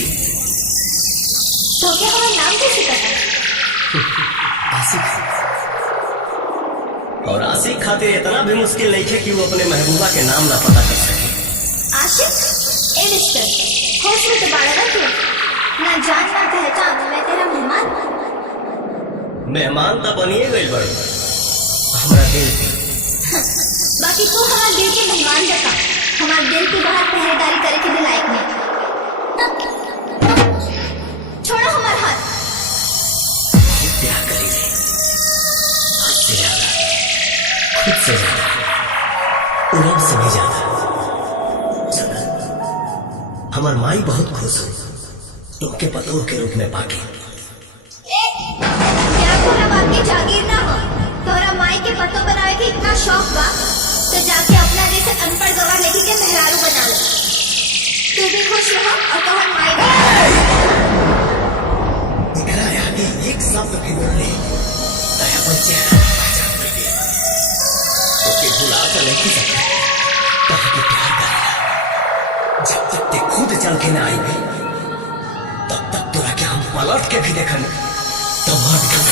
बेटी। तो क्या हमारा नाम कैसे पता? आशिक। और आशिक खातिर इतना भी मुश्किल नहीं है कि वो अपने महबूबा के नाम ना पता कर सके। आशिक? ए मिस्टर, होश में तो बाड़ा तू ना जान ना पहचान, मैं तेरा मेहमान। मेहमान तो बनिए गई बड़ी हमारा दिल की। बाकी तू हमारे दिल के मेहमान बता, हमारे दिल के बाहर पहरेदारी करे के भी लायक नहीं। छोड़ो हमारा हाथ। प्यार करेंगे हद से ज्यादा, खुद से ज्यादा, उड़न से भी ज्यादा। हमार माई बहुत खुश हो तुमके पतोह के रूप में पाके। क्या तोरा बाप की जागीर ना हो? तोरा माई के पतो बनावे के इतना शौक बा तो जाके अपना जैसे अनपढ़ गवार लेके के मेहरारू बना लो। तू भी खुश रहो और तोहर माई भी। इकरा आगे एक शब्द भी बोले दया बच्चे पहचान लेंगे तो के भुला तो नहीं सकते। कहा कि प्यार करेगा जब तक ते खुद चल के ना आएगी तब तक तोरा के हम पलट के भी देखन तो मत कर।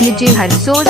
DJ Harsood